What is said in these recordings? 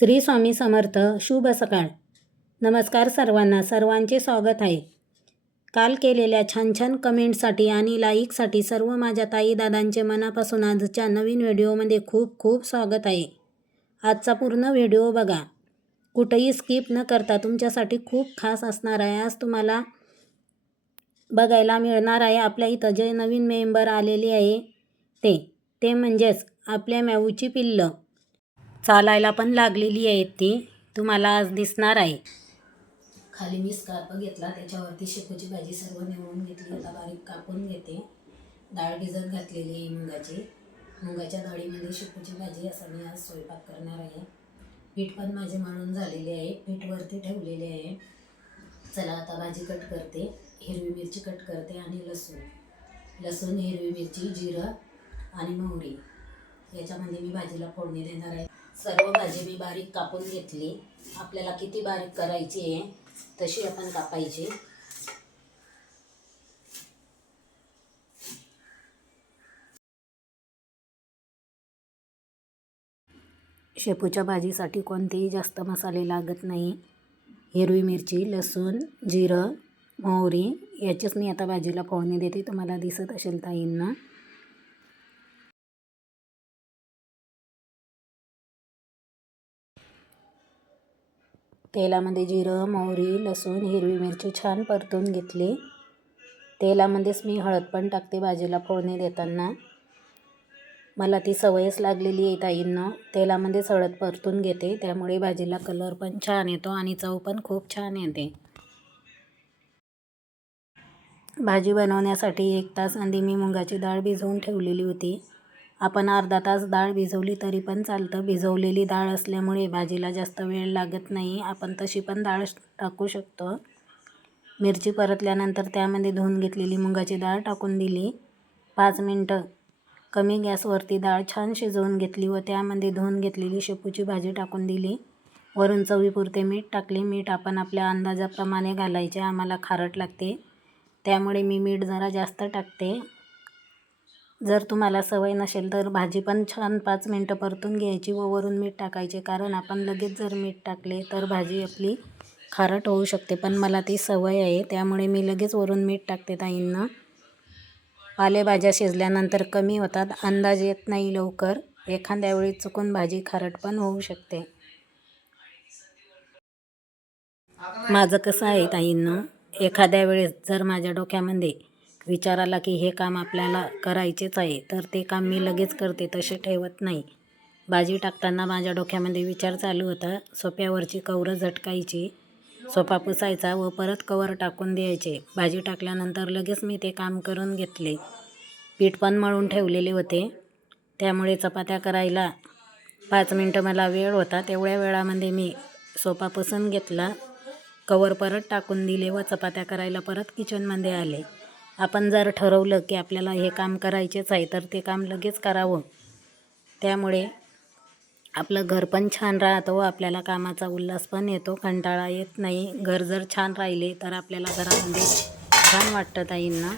श्री स्वामी समर्थ शुभ सकाळ. नमस्कार सर्वांना सर्वांचे स्वागत आहे. काल केलेल्या छान छान कमेंटसाठी आणि लाईकसाठी सर्व माझ्या ताई दादांचे मनापासून आजच्या नवीन व्हिडिओमध्ये खूप खूप स्वागत आहे. आजचा पूर्ण व्हिडिओ बघा. कुठेही स्किप न करता तुमच्यासाठी खूप खास असणार आहे. आज तुम्हाला बघायला मिळणार आहे आपल्या इथं जे नवीन मेंबर आलेले आहे ते. ते म्हणजेच आपल्या मॅऊची पिल्लं. चालायला पण लागलेली आहेत ती. तुम्हाला आज दिसणार आहे. खाली मी स्कार्प घेतला त्याच्यावरती शेपूची भाजी सर्व निवडून घेतली. आता बारीक कापून घेते. डाळ भिजत घातलेली आहे मुगाची. मुगाच्या डाळीमध्ये शेपूची भाजी असं मी आज स्वयंपाक करणार आहे. पीठ पण माझे मळून झालेले आहे. पीठवरती ठेवलेले आहे. चला आता भाजी कट करते. हिरवी मिरची कट करते आणि लसूण. लसूण हिरवी मिरची जिरं आणि मोहरी. याच्यामध्ये मी भाजीला फोडणी देणार आहे. सर्व भाजी मी बारीक कापून घेतली. आपल्याला किती बारीक करायची आहे तशी आपण कापायची. शेपूच्या भाजीसाठी कोणतेही जास्त मसाले लागत नाही. हिरवी मिरची लसूण जिरं मोहरी याचीच मी आता भाजीला फोडणी देते. तुम्हाला दिसत असेल ताईंना. तेलामध्ये जिरं मोहरी लसूण हिरवी मिरची छान परतून घेतली. तेलामध्येच मी हळद पण टाकते भाजीला फोडणी देताना. मला ती सवयच लागलेली आहे ताईंना. तेलामध्येच हळद परतून घेते त्यामुळे भाजीला कलर पण छान येतो आणि चव पण खूप छान येते. भाजी बनवण्यासाठी एक तास आधी मी मुगाची डाळ भिजवून ठेवलेली होती. आपण अर्धा तास डाळ भिजवली तरी पण चालतं. भिजवलेली डाळ असल्यामुळे भाजीला जास्त वेळ लागत नाही. आपण तशी पण डाळ टाकू शकतो. मिरची परतल्यानंतर त्यामध्ये धुवून घेतलेली मुगाची डाळ टाकून दिली. पाच मिनटं कमी गॅसवरती डाळ छान शिजवून घेतली व त्यामध्ये धुवून घेतलेली शेपूची भाजी टाकून दिली. वरून चवीपुरते मीठ टाकले. मीठ आपण आपल्या अंदाजाप्रमाणे घालायचे. आम्हाला खारट लागते. त्यामुळे मी मीठ जरा जास्त टाकते. जर तुम्हाला सवय नसेल तर भाजी पण छान पाच मिनटं परतून घ्यायची व वरून मीठ टाकायचे. कारण आपण लगेच जर मीठ टाकले तर भाजी आपली खारट होऊ शकते. पण मला ती सवय आहे त्यामुळे मी लगेच वरून मीठ टाकते ताईंना. पालेभाज्या शिजल्यानंतर कमी होतात अंदाज येत नाही लवकर. एखाद्या वेळी चुकून भाजी खारट पण होऊ शकते. माझं कसं आहे ताईंना एखाद्या वेळेस जर माझ्या डोक्यामध्ये विचार आला की हे काम आपल्याला करायचेच आहे तर ते काम मी लगेच करते तसे ठेवत नाही. भाजी टाकताना माझ्या डोक्यामध्ये विचार चालू होता सोप्यावरची कवरं झटकायची सोफा पुसायचा व परत कवर टाकून द्यायचे. भाजी टाकल्यानंतर लगेच मी ते काम करून घेतले. पीठ पण मळून ठेवलेले होते. त्यामुळे चपात्या करायला पाच मिनटं मला वेळ होता. तेवढ्या वेळामध्ये मी सोफा पुसून घेतला. कवर परत टाकून दिले व चपात्या करायला परत किचनमध्ये आले. आपण जर ठरवलं की आपल्याला हे काम करायचेच आहे तर ते काम लगेच करावं. त्यामुळे आपलं घर पण छान राहतं व आपल्याला कामाचा उल्हास पण येतो कंटाळा येत नाही. घर जर छान राहिले तर आपल्याला घरामध्ये छान वाटतं ताईंना.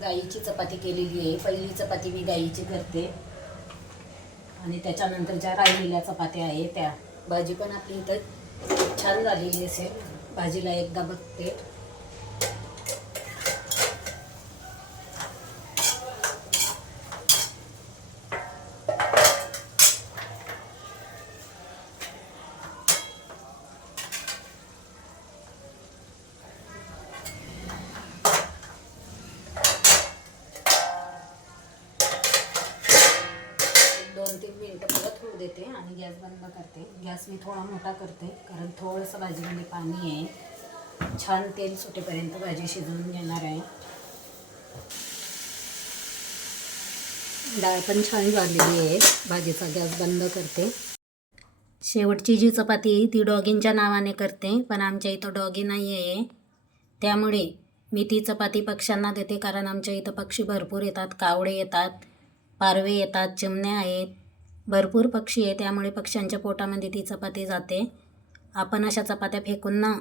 गाईची चपाती केलेली आहे. पहिली चपाती मी गाईची करते. आणि त्याच्यानंतर ज्या राहिलेल्या चपात्या आहे त्या. भाजी पण आपली इथं छान झालेली असेल. भाजीला एकदा बघते दोन तीन मिनटं परत होऊ देते आणि गॅस बंद करते गॅस मी थोडा मोठा करते कारण थोडंसं भाजीमध्ये पाणी आहे. छान तेल सुटेपर्यंत भाजी शिजवून घेणार आहे. डाळ पण छान झालेली आहे. भाजीचा गॅस बंद करते. शेवटची जी चपाती आहे ती डॉगींच्या नावाने करते पण आमच्या इथं डॉगी नाही आहे. त्यामुळे मी ती चपाती पक्ष्यांना देते कारण आमच्या इथं पक्षी भरपूर येतात कावडे येतात पारवे येतात चिमण्या आहेत. भरपूर पक्षी आहे त्यामुळे पक्ष्यांच्या पोटामध्ये ती चपाती जाते. आपण अशा चपात्या फेकून न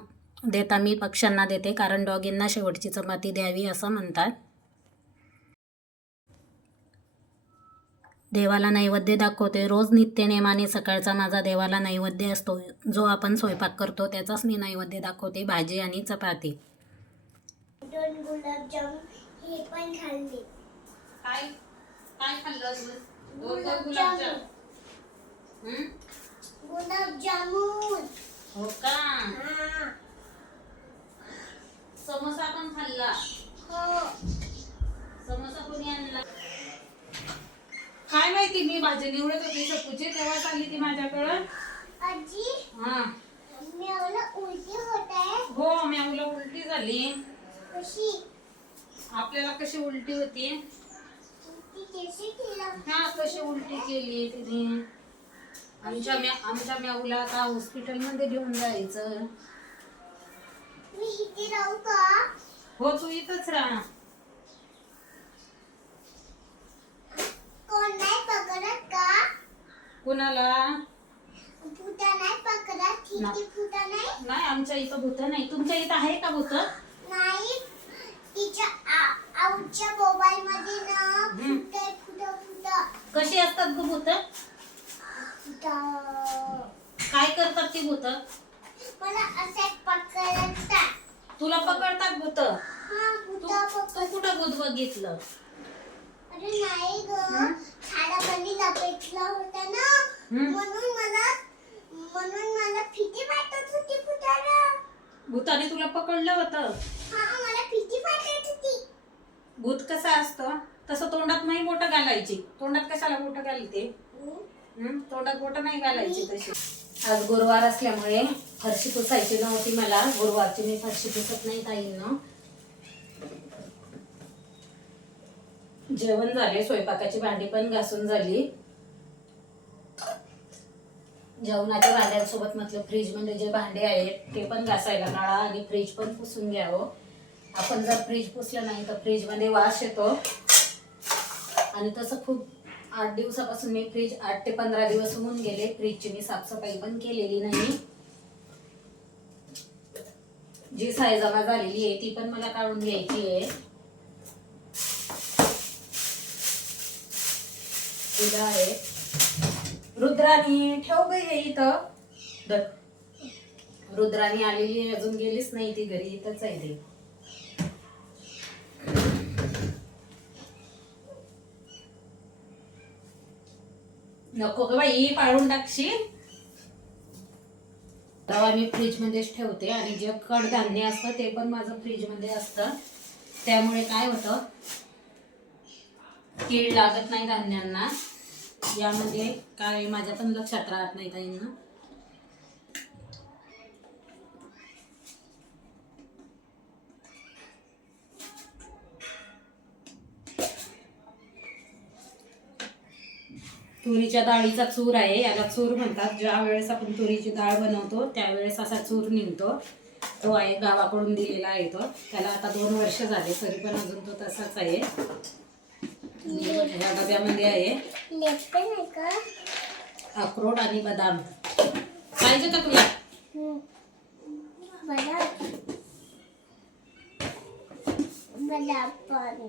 देता मी पक्ष्यांना देते कारण डॉगींना शेवटची चपाती द्यावी असं म्हणतात. देवाला नैवेद्य दाखवते रोज नित्यनेमाने सकाळचा माझा देवाला नैवेद्य असतो. जो आपण स्वयंपाक करतो त्याचाच मी नैवेद्य दाखवते भाजी आणि चपाती. दोन गुलाबजाम हे पण खाल्ले. काय? काय खाल्लं गुलाबजामुन गुलाबजामुन हो का? समोसा पण खाल्ला. हो. समोसा कोणी आणला? काय माहिती मी भाजी निवडत होती सपूची तेव्हा चालली ती माझ्याकडं? आजी हा. मला उलटी होत आहे. हो मॅऊला उलटी झाली. कशी? आपल्याला कशी उलटी होती? ती कशी केलं? हा कशी उलटी केली तिने? आमच्या म्या आमच्या म्याऊला आता हॉस्पिटलमध्ये घेऊन जायचं. मी इथे राहू का हो तू इथंच राहा. कोण नाही पकडत का? कुणाला? फुटा नाही पकडत ठीक फुटा नाही? नाही आमच्या इथं भूत नाही. तुमच्या इथं आहे का भूत? नाही. तिच्या आ- आऊच्या मोबाईल मध्ये ना हम्म. फुटे फुट फुट कशी असतात ग भूत? काय करतात ती भूत? मला असं पकडतात. तुला पकडतात भूत? हा तू कुठं भूत बघितलं? अरे नाही ग? झाडाखाली लपेटला होता ना? म्हणून मला म्हणून मला भीती वाटत होती फुटाला भूताने तुला पकडलं होतं? हा मला भीती वाटत होती. भूत कसा असतो? तसं तोंडात नाही बोटं घालायची. तोंडात कशाला बोटं घालते? तोंडात बोटं नाही घालायची तशी. आज गुरुवार असल्यामुळे फरशी पुसायची नव्हती मला. गुरुवारची मी फरशी पुसत नाही ताईंना. जेवण झाले स्वयंपाकाची भांडी पण घासून झाली. जेवणाच्या भांड्यांसोबत म्हटलं फ्रीजमध्ये म्हणजे जे भांडे आहेत ते पण घासायला काढा आणि फ्रीज पण पुसून घ्यावं हो. आपण जर फ्रीज पुसलं नाही तर फ्रीजमध्ये वास येतो. आणि तसं खूप आठ दिवसापासून मी फ्रीज आठ ते पंधरा दिवस होऊन गेले. फ्रीजची मी साफसफाई पण केलेली नाही. जी सायजाला झालेली आहे ती पण मला काढून घ्यायची आहे. तिला आहे. रुद्राणी ठेव ग हे इथं. रुद्राणी आलेली अजून गेलीच नाही ती घरी इथंच आहे ती. नको ग बाई पाळून टाकशील? तेव्हा मी फ्रीज मध्येच ठेवते आणि जे कडधान्य असतं ते पण माझं फ्रीजमध्ये असतं. त्यामुळे काय होतं? कीड लागत नाही धान्यांना. यामध्ये काय माझ्या पण लक्षात राहत नाही ताईंना. तुरीच्या डाळीचा चूर आहे. याला चूर म्हणतात. ज्या वेळेस आपण तुरीची डाळ बनवतो त्यावेळेस असा चूर निघतो. तो आहे गावाकडून दिलेला आहे तो. त्याला आता दोन वर्ष झाले तरी पण अजून तो तसाच आहे. ह्या डब्यामध्ये आहे अक्रोड आणि बदाम. पाहिजे का तुला? बदाम पण.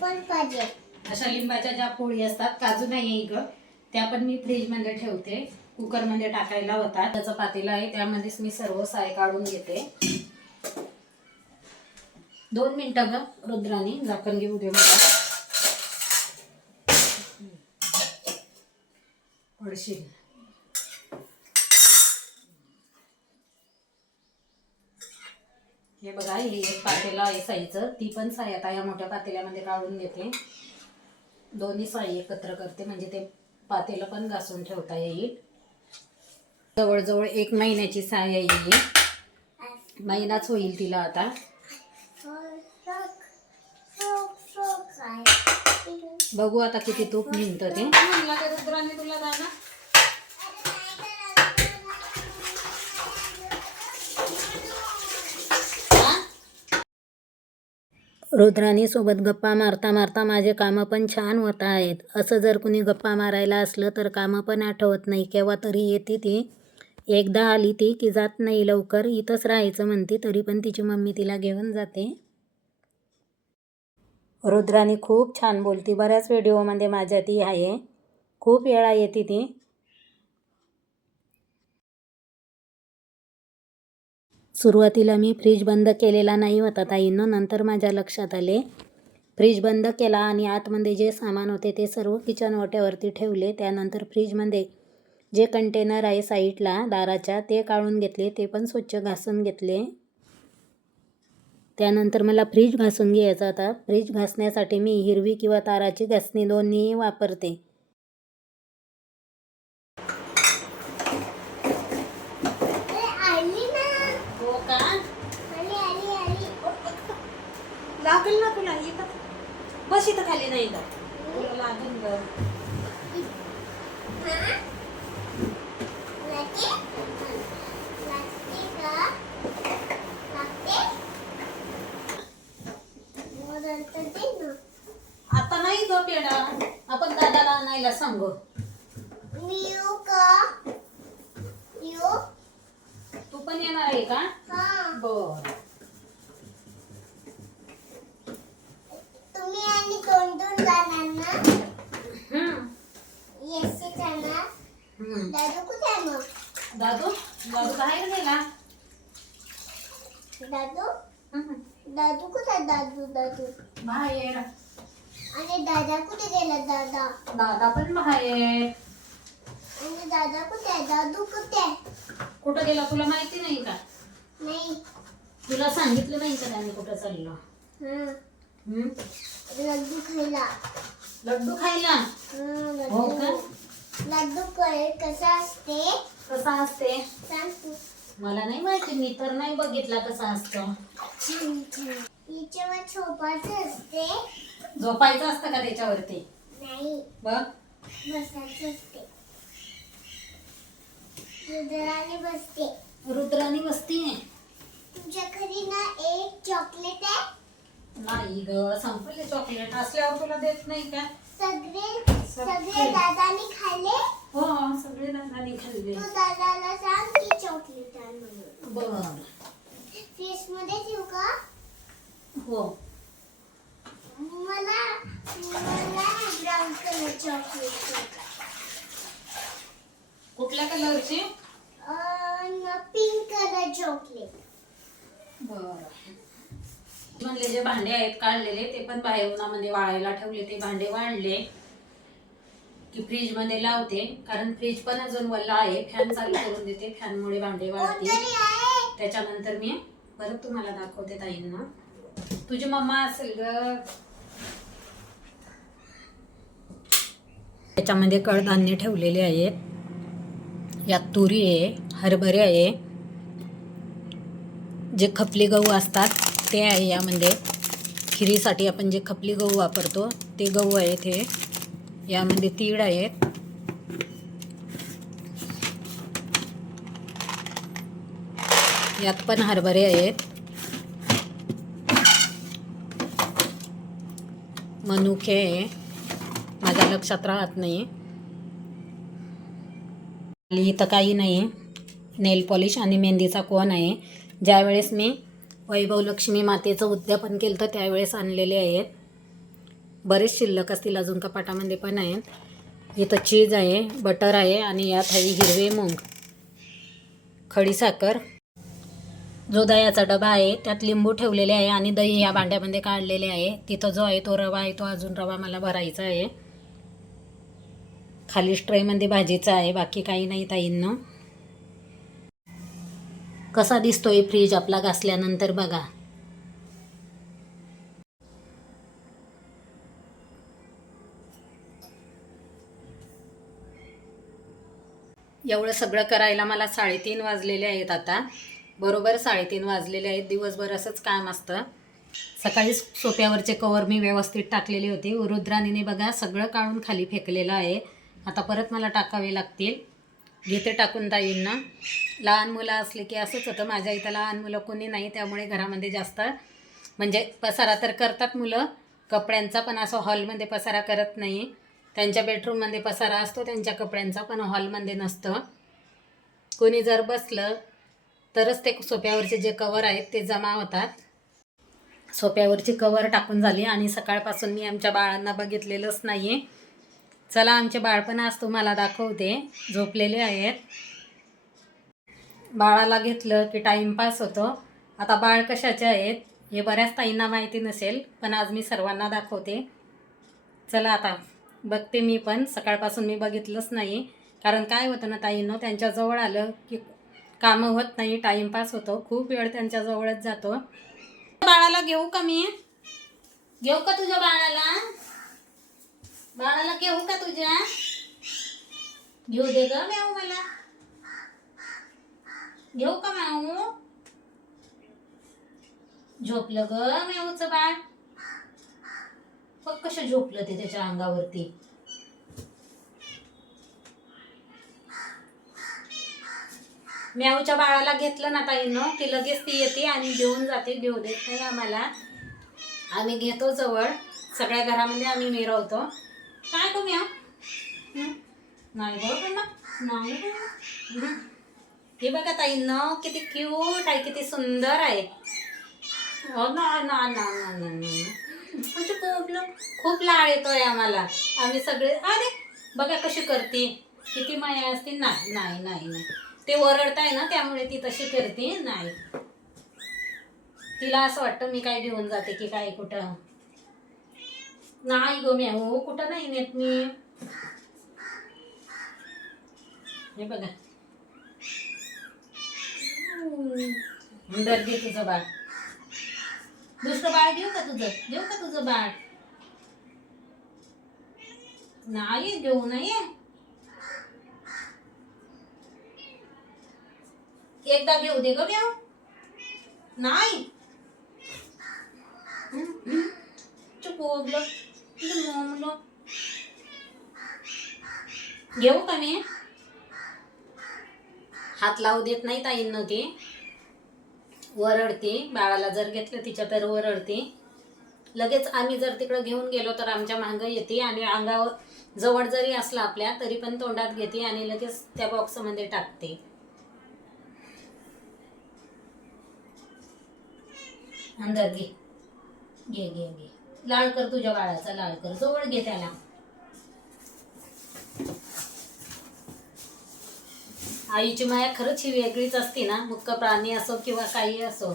पण पाहिजे. अशा लिंबाच्या ज्या पोळी असतात काजू नाही आहे ग त्या पण मी फ्रीजमध्ये ठेवते. कुकरमध्ये टाकायला होता त्याचं पातेलं आहे. त्यामध्येच मी सर्व साय काढून घेते. दोन मिनिटं ग रुद्राने. झाकण घेऊ दे मला. पडशील. हे बघा हे एक पातेलं आहे साईचं. ती पण साय आता या मोठ्या पातेल्यामध्ये काढून घेते. दोन्ही साई एकत्र करते म्हणजे ते पातेलं पण घासून ठेवता येईल. जवळजवळ एक महिन्याची साय येईल महिनाच होईल तिला आता. बघू आता किती तूप निघतं ते. तुला दाना रुद्राणीसोबत गप्पा मारता मारता माझे कामं पण छान होत आहेत. असं जर कुणी गप्पा मारायला असलं तर कामं पण आठवत नाही. केव्हा तरी येते ती. एकदा आली ती की जात नाही लवकर. इथंच राहायचं म्हणते तरी पण तिची मम्मी तिला घेऊन जाते. रुद्रानी खूप छान बोलती. बऱ्याच व्हिडिओमध्ये माझ्या ती आहे. खूप वेळा येते ती. सुरुवातीला मी फ्रीज बंद केलेला नाही होता ताईंनो नंतर माझ्या लक्षात आले. फ्रीज बंद केला आणि आतमध्ये जे सामान होते ते सर्व किचन ओट्यावरती ठेवले. त्यानंतर फ्रीजमध्ये जे कंटेनर आहे साईडला दाराच्या ते काढून घेतले ते पण स्वच्छ घासून घेतले. त्यानंतर मला फ्रीज घासून घ्यायचा होता. फ्रीज घासण्यासाठी मी हिरवी किंवा ताराची घासणी दोन्ही वापरते अरे आली ना हो का आली आली आली लागेल ना तुला इथं बस इथं खाली नाही का तुला लागेल हा का आता नाही ग पेडा आपण दादाला आणायला सांगू. येऊ का येऊ तू पण येणार आहे का? हा. बर. तुम्ही आणि दोन दोन जाणार ना? येस जाणार. दादू कुठे आहे मग? दादू? दादू बाहेर गेला. दादू? दादू कुठे आहे दादू दादू? बाहेर. आणि दादा कुठे गेला दादा? दादा पण बाहेर. आणि दादा कुठे आहे? दादू कुठे आहे? कुठं गेला तुला माहिती नाही का? नाही. तुला सांगितलं नाही का त्याने कुठं चाललो? हा हम्म? लड्डू खायला. लड्डू खायला? हा, का? लड्डू कसा असते? कसा असते? मला नाही माहिती मी तर नाही बघितला कसा असतो. हिच्यावर छोपाचं असते? झोपायचं असतं का त्याच्यावरती? नाही. बघ. बसायचं असते. रुद्राने बसते. रुद्रानी बसती तुमच्या घरी ना एक चॉकलेट आहे? नाही ग संपले चॉकलेट असल्यावर तुला देत नाही का? सगळे सगळे दादाने खाल्ले? हो सगळे दादानी खाल्ले. तू दादाला सांग की चॉकलेट आहे म्हणून. बर. फ्रीजमध्ये ठेवू का? हो. मला मला ब्राऊन कलर चॉकलेट कुठल्या कलरची पिंक कलर चॉकलेट बर म्हणले जे भांडे आहेत काढलेले ते पण बाहेर उन्हामध्ये वाळायला ठेवले ते भांडे वाढले की फ्रीजमध्ये लावते. कारण फ्रीज पण अजून वल्ला आहे फॅन चालू करून देते फॅनमुळे भांडे आहे? त्याच्यानंतर मी परत तुम्हाला दाखवते ताईंना. तुझी मम्मा असेल ग. त्याच्यामध्ये कडधान्य ठेवलेले आहेत यात तुरी आहे हरभरे आहे. जे खपली गहू असतात ते आहे यामध्ये. खिरीसाठी आपण जे खपली गहू वापरतो ते गहू आहेत हे. यामध्ये तीळ आहेत. यात पण हरभरे आहेत. मनुके आहे. माझ्या लक्षात राहत नाही. इथं काही नाही. नेल पॉलिश आणि मेहंदीचा कोण आहे. ज्यावेळेस मी वैभव लक्ष्मी मातेचं उद्यापन केलं तर त्यावेळेस आणलेले आहेत. बरेच शिल्लक असतील अजून कपाटामध्ये पण आहेत. इथं चीज आहे बटर आहे आणि यात आहे हिरवे मूग खडीसाखर जो दह्याचा डबा आहे त्यात लिंबू ठेवलेले आहे आणि दही या भांड्यामध्ये काढलेले आहे. तिथं जो आहे तो रवा आहे तो अजून रवा मला भरायचा आहे. खाली स्ट्रेमध्ये भाजीचा आहे बाकी काही नाही ताईंना. कसा दिसतोय फ्रीज आपला घासल्यानंतर बघा. एवढं सगळं करायला मला साडेतीन वाजलेले आहेत आता. बरोबर साडेतीन वाजलेले आहेत. दिवसभर असंच काम असतं. सकाळी सोप्यावरचे कवर मी व्यवस्थित टाकलेले होते. रुद्राणीने बघा सगळं काढून खाली फेकलेलं आहे. आता परत मला टाकावे लागतील. घेते टाकून ताईंना. लहान मुलं असले की असंच होतं. माझ्या इथं लहान मुलं कोणी नाही त्यामुळे घरामध्ये जास्त म्हणजे पसारा तर करतात मुलं. कपड्यांचा पण असं हॉलमध्ये पसारा करत नाही. त्यांच्या बेडरूममध्ये पसारा असतो त्यांच्या कपड्यांचा पण हॉलमध्ये नसतं. कोणी जर बसलं तरच ते सोप्यावरचे जे कवर आहेत ते जमा होतात. सोप्यावरची कवर टाकून झाली आणि सकाळपासून मी आमच्या बाळांना बघितलेलंच नाही आहे चला आमचे बाळपण आज तुम्हाला दाखवते. झोपलेले आहेत. बाळाला घेतलं की टाईमपास होतो. आता बाळ कशाचे आहेत हे बऱ्याच ताईंना माहिती नसेल पण आज मी सर्वांना दाखवते. चला आता बघते मी पण. सकाळपासून मी बघितलंच नाही. कारण काय होतं ना ताईंनो त्यांच्याजवळ आलं की कामं होत नाही टाईमपास होतो. खूप वेळ त्यांच्याजवळच जातो. बाळाला घेऊ का मी? घेऊ का तुझ्या बाळाला? बाळाला घेऊ का तुझ्या? घेऊ दे ग. म्याऊ मला. घेऊ का म्याऊ झोपलं ग म्याऊचं बाळ. बघ कसं झोपलं ते त्याच्या अंगावरती. म्याऊच्या बाळाला घेतलं ना ताईनं की लगेच ती येते आणि घेऊन जाते. घेऊ देत नाही आम्हाला. आम्ही घेतो जवळ. सगळ्या घरामध्ये आम्ही मिरवतो. काय तुम्ही नाही बरोबर ना नाही हे. बघा ताईनं किती क्यूट आहे किती सुंदर आहे. हो ना ना ना ना ना म्हणजे खूप ल- खूप लाळ येतोय आम्हाला. आम्ही सगळे अरे बघा कशी करते. किती माया असते. नाही नाही नाही नाही. ते ओरडताय ना त्यामुळे ती तशी करते. नाही. तिला असं वाटतं मी काय घेऊन जाते की काय कुठं. नाही गो म्याऊ कुठं नाही नेत मी. हे बघा. डर घे तुझं बाळ. दुसरं बाळ घेऊ का तुझं? घेऊ का तुझं बाळ? नाही घेऊ नाही एकदा घेऊ दे ग घेऊ नाही. चुकू मोमलं घेऊ का मी? हात लावू देत नाही ताईंना ती. वरडते. बाळाला जर घेतलं तिच्या तर वरडते. लगेच आम्ही जर तिकडं घेऊन गेलो तर आमच्या मागं येते आणि अंगावर जवळ जरी असला आपल्या तरी पण तोंडात घेते आणि लगेच त्या बॉक्समध्ये टाकते. अंदर घे. घे घे घे. लाड कर तुझ्या बाळाचा लाड कर जवळ घे त्याला. आईची माया खरंच ही वेगळीच असते ना मुक्क प्राणी असो किंवा काही असो.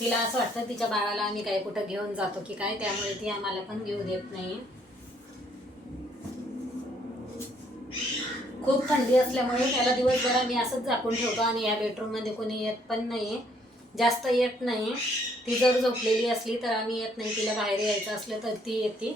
तिला असं वाटतं तिच्या बाळाला आम्ही काही कुठं घेऊन जातो की काय त्यामुळे ती आम्हाला पण घेऊ देत नाही. खूप थंडी असल्यामुळे त्याला दिवसभर आम्ही असंच झाकून ठेवतो आणि या बेडरूममध्ये कोणी येत पण नाही जास्त येत नाही. ती जर झोपलेली असली तर आम्ही येत नाही. तिला बाहेर यायचं असलं तर ती येते.